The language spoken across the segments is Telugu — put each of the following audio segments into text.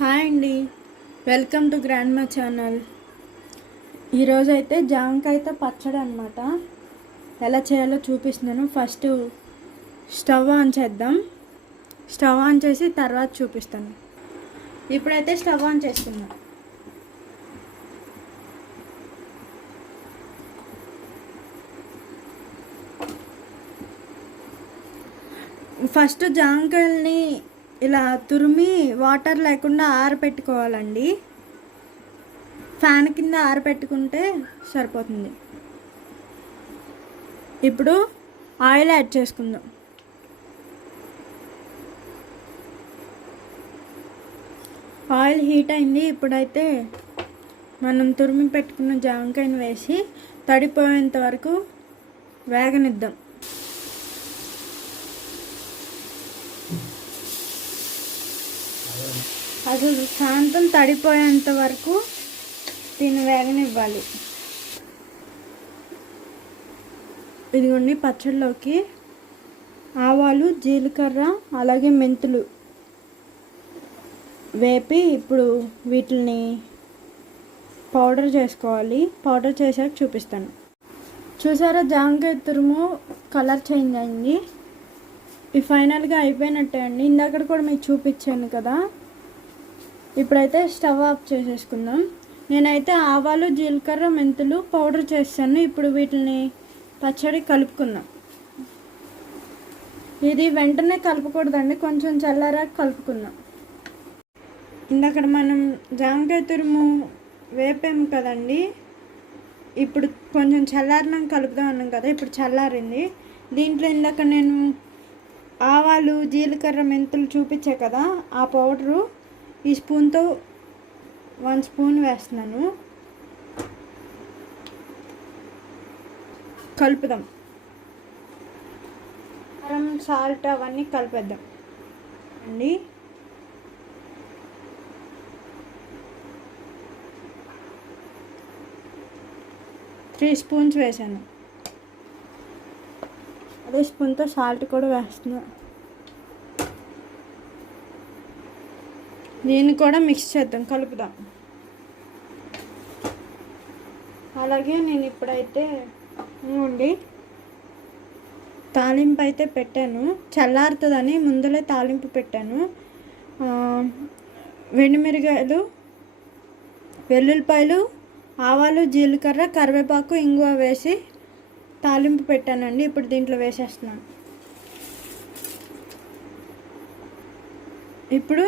హాయ్ అండి. Welcome to grandma channel. ఈరోజు అయితే జామకాయతో పచ్చడి అనమాట ఎలా చేయాలో చూపిస్తున్నాను. ఫస్ట్ స్టవ్ ఆన్ చేద్దాం. స్టవ్ ఆన్ చేసి తర్వాత చూపిస్తాను. ఇప్పుడైతే స్టవ్ ఆన్ చేస్తున్నా ఫస్ట్ జామకాయల్ని ఇలా తురిమి వాటర్ లేకుండా ఆరబెట్టుకోవాలండి ఫ్యాన్ కింద ఆరబెట్టుకుంటే సరిపోతుంది. ఇప్పుడు ఆయిల్ యాడ్ చేసుకుందాం. ఆయిల్ హీట్ అయింది. ఇప్పుడైతే మనం తురిమి పెట్టుకున్న జామకాయని వేసి తడిపోయేంత వరకు వేగనిద్దాం. అసలు శాంతం తడిపోయేంత వరకు దీన్ని వేగనివ్వాలి. ఇదిగోండి పచ్చడిలోకి ఆవాలు జీలకర్ర అలాగే మెంతులు వేపి ఇప్పుడు వీటిని పౌడర్ చేసుకోవాలి. పౌడర్ చేసాక చూపిస్తాను. చూసారా జాంకాయ తురుము కలర్ చేంజ్ అయింది. ఈ ఫైనల్గా అయిపోయినట్టే అండి. ఇందాక కూడా మీకు చూపించాను కదా. ఇప్పుడైతే స్టవ్ ఆఫ్ చేసేసుకుందాం. నేనైతే ఆవాలు జీలకర్ర మెంతులు పౌడర్ చేస్తాను. ఇప్పుడు వీటిని పచ్చడి కలుపుకుందాం. ఇది వెంటనే కలపకూడదండి. కొంచెం చల్లారాక కలుపుకుందాం. ఇందక్కడ మనం జామకాయ తురుము వేపాము కదండి. ఇప్పుడు కొంచెం చల్లారినాం కలుపుదాం అన్నాం కదా ఇప్పుడు చల్లారింది. దీంట్లో ఇందాక నేను ఆవాలు జీలకర్ర మెంతులు చూపించా కదా ఆ పౌడరు. ఈ స్పూన్తో వన్ స్పూన్ వేస్తున్నాను. కలుపుదాం. కారం సాల్ట్ అవన్నీ కలిపేద్దాం. అండి. త్రీ స్పూన్స్ వేసాను. అదే స్పూన్తో సాల్ట్ కూడా వేస్తున్నాను దీన్ని కూడా మిక్స్ చేద్దాం కలుపుదాం. అలాగే నేను ఇప్పుడైతే ఉండి తాలింపు అయితే పెట్టాను. చల్లారుతుందని ముందులే తాలింపు పెట్టాను. వెండిమిరగాయలు వెల్లుల్లిపాయలు ఆవాలు జీలకర్ర కరివేపాకు ఇంగువ వేసి తాలింపు పెట్టానండి. ఇప్పుడు దీంట్లో వేసేస్తున్నాను. ఇప్పుడు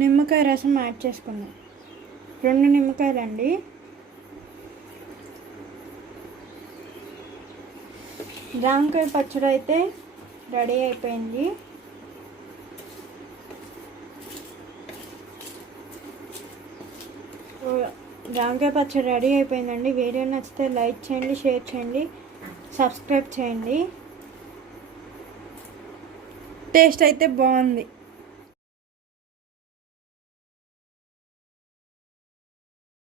నిమ్మకాయ రసం యాడ్ చేసుకుందాం. రెండు నిమ్మకాయలండి. జామకాయ పచ్చడి అయితే రెడీ అయిపోయింది. జామకాయ పచ్చడి రెడీ అయిపోయిందండి. వీడియో నచ్చితే లైక్ చేయండి షేర్ చేయండి సబ్స్క్రైబ్ చేయండి. టేస్ట్ అయితే బాగుంది.